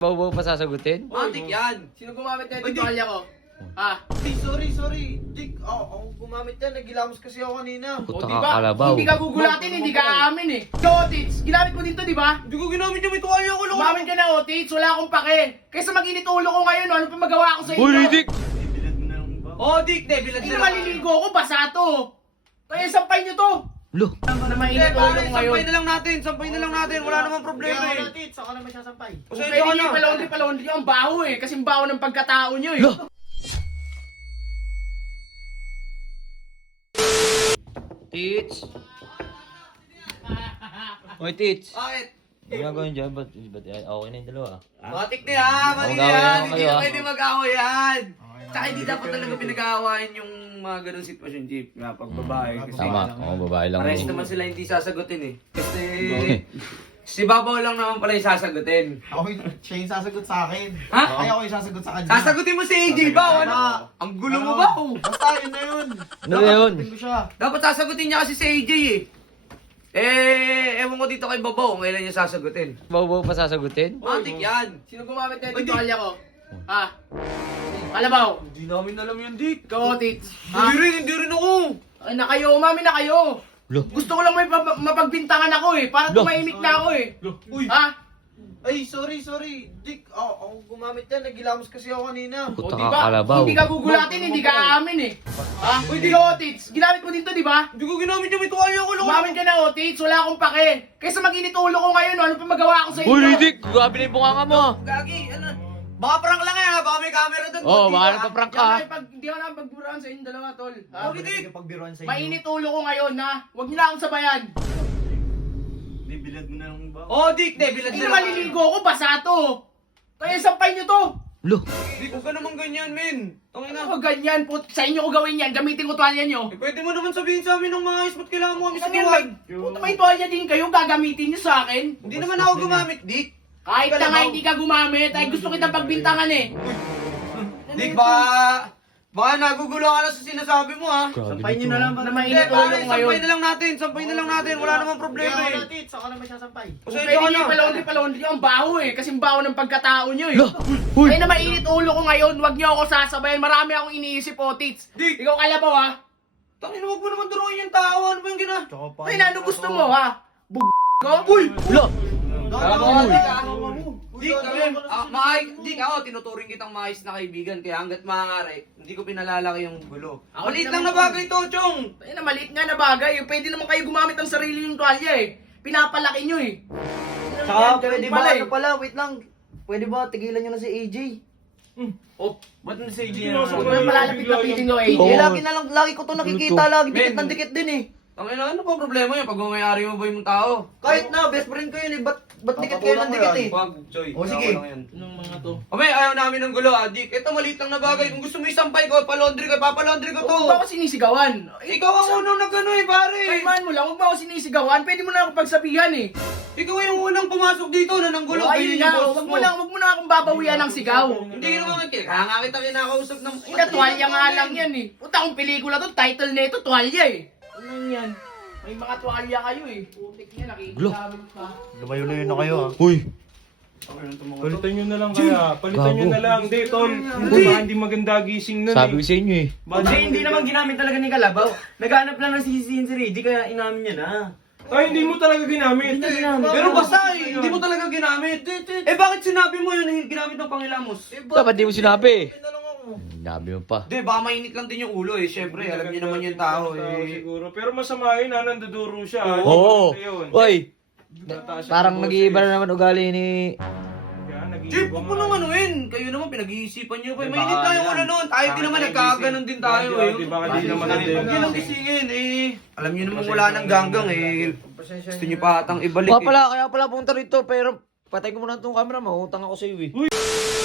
Bawa pa sasagutin? Matik yan. Sino gumamit na Uy, ito kalya ko? Ha? Hey, sorry. Dick, ako gumamit yan. Nagilamos kasi ako kanina. Puta di ka ba? kalabaw. Hindi ka gugulatin, hindi ka aamin eh. Ikaw, Otits, ginamit mo dito, di ba? Hindi ko ginamit yung tuwalya ko. Gumamit ka na, Otits, wala akong pake. Kaysa mag-init ulo ko ngayon, ano pa magawa ko sa inyo? Uy, Ridik! Oh, Dick, bilad Hindi na maliligo ko, basa to. Kaya sampay nyo to. Lo! Na mainit ulo ko ngayon. Sampay na lang natin. Wala namang problema eh. Saka naman siya sampay. Kung pwede nyo palondri ang baho eh. Kasing baho ng pagkatao nyo eh. Lo! Tits! Oy, Tits! Bakit? Ano gagawin dyan? Ba't okay na yung dalawa? Matik na yan, matik na Mag-away yan. naman Hindi kayo, na ah. pwede mag-away yan. Tsaka hindi dapat talaga pinag-aawayan yung mga ganun sitwasyon, Jeep. Nga, pag babae. Kasi Tama, oo, babae lang. parehas naman sila hindi sasagutin eh. Kasi si Babaw lang naman pala yung sasagutin. Siya yung sasagot sa akin. Ha? Ay, ako yung sasagot sa kanya. Sasagutin mo si AJ ba? Ano? Ang gulo mo ba? Basta yun na yun. Ano na yun? Sasagutin ko siya. Dapat sasagutin niya kasi si AJ eh. Ewan ko dito kay Babaw kung kailan niya sasagutin. Bawa pa sasagutin? Matik yan. Sino gumamit na Uy, ito di- kalya ko? Ha? Kalabaw. Hindi namin alam yan, Dick. Ikaw, Otits. Ha? Hindi rin ako. Ay, na kayo, umami na kayo. Lo! Gusto ko lang may mapagbintangan ako eh. Para Lo. tumahimik na ako eh. Uy. Ha? Ay, sorry. Dick, ako gumamit yan. Nagilamos kasi ako kanina. Puta di ka ba? kalabaw. Hindi ka gugulatin, hindi ka aamin eh. Ha? Uy, di ka, Otits. Ginamit mo dito, di ba? Hindi ko ginamit yung tuwalya ko. Gumamit ka na, Otits. Wala akong pake. Kaysa mag-init ulo ko ngayon, ano pa magawa ko sa inyo? Uy, Ridik! Grabe na yung bunganga mo! Gagi, ano? Baka prank lang yan ha. Baka may camera doon. Oo, baka nagpa-prank ka. Hindi ako nakapagburuan sa inyo dalawa, tol. Ha? Okay, Dick. Pagbiruan sa inyo. Mainit ulo ko ngayon, ha? Huwag niyo na akong sabayan. Bibilad mo na lang ba? Oh, Dick, bilad Hindi na maliligo ko, basa to. Kaya sampay niyo to. Lo! Dick, huwag ka naman ganyan, men. Tangin na. Ako ganyan, sa inyo ko gawin yan. Gamitin ko tuwalya niyo. Pwede mo naman sabihin sa amin ng maayos. Ba't kailangan mo kami Ano subuhan? yan, puta may tuwalya din kayo, gagamitin niyo sa akin. Hindi naman ako gumamit, Dick. Kahit na nga hindi ka gumamit, ay gusto kitang pagbintangan eh. Dick, baka nagugulo ka na sa sinasabi mo ha. Sampay nyo na lang ba? Na Hindi, mainit ulo pare, ko ngayon. sampay na lang natin. Wala namang problema Kaya eh. ako natin, saka naman siya sampay. Kung Pasensya pwede ka niyo na. palondri ang baho eh. Kasing baho ng pagkatao niyo eh. Lo! Uy! Kaya na mainit ulo ko ngayon, wag niyo ako sasabayan. Marami akong iniisip, Otits. Dick! Ikaw kalabaw ha? Tangin, huwag mo naman duruin yung tao. Ano ba yung gina? Ay, ano gusto mo ha? Ko? Uy! Lo! Dick, Dick, ako tinuturing kitang maayos na kaibigan. Kaya hanggat maaari, hindi ko pinalalaki yung gulo. Ako Maliit din lang na naman. bagay to, Chong. Ay na maliit nga na bagay. Pwede naman kayo gumamit ng sarili yung tuwalya eh. Pinapalaki nyo eh. Saka Ganun pwede pala ba, eh. ano pala, wait lang. Pwede ba, tigilan nyo na si AJ? Oh, ba't na si AJ Huwag mo palalapit-lapitin nyo eh. Oo. Eh, lagi ko to nakikita, lagi dikit Men. ng dikit din eh. Tangin na, ano pang problema yun? Pag mamayari mo ba yung tao? Kahit na, best friend ko yun eh, ba't dikit kayo ng dikit eh? Wag, Choy. O, sige. Anong mga to? Ame, ayaw namin ng gulo, Dick. Ito maliit lang na bagay. Kung gusto mo isampay ko, palondri ko, papalondri ko to. Huwag mo ako sinisigawan. Ikaw ang unang nagano eh, pare. Kaiman mo lang, huwag mo ako sinisigawan. Pwede mo na ako pagsabihan eh. Ikaw yung unang pumasok dito na nang gulo. O, ayun Ganyan nga, yung boss wag mo na akong babawian ng sigaw. Hindi naman kaya nga kita kinakausap ng... Ina, tuwalya nga lang yan eh. Puta kong pelikula to, title nito, tuwalya eh. Ano yan? May mga tuwalya kayo eh. Putik niya, nakikilamit pa. Lumayo-layo na kayo ah. Uy! Palitan nyo na lang kaya. Palitan nyo Gago. na lang. Hindi, tol. Hindi maganda gising nun Sabi eh. ko sa inyo eh. Hindi naman ginamit talaga ni Kalabaw. Naghanap lang ng sisisihin si Reggie, kaya inamin niya na. Ay, hindi mo talaga ginamit. Pero basta eh, hindi mo talaga ginamit. Eh bakit sinabi mo yun eh, ginamit ng Pangilamos? Dapat di mo sinabi. Sinabi mo pa. Hindi, baka mainit lang din yung ulo eh. Siyempre, alam niyo naman yung tao eh. Siguro. Pero masama yun ha, nanduduro siya. ha. Oo! Hindi maganda yun. Uy! Tataas siya Parang ng nag-iiba boses. na naman ugali ni... Kaya nag-iiba Jeep, huwag mo nga. naman anuin. Kayo naman, pinag-iisipan niyo pa. Eh, Mainit baka lang yung yan. ulo noon. Tayo din naman, nagkakaganon din tayo eh. Di ba hindi naman Huwag niyo nang gisingin eh. Alam niyo naman wala nang ganggang eh. Gusto niyo pa atang ibalik Kaya eh. pala, kaya pala punta rito pero patay ko muna itong camera, mautang ako sa iyo eh.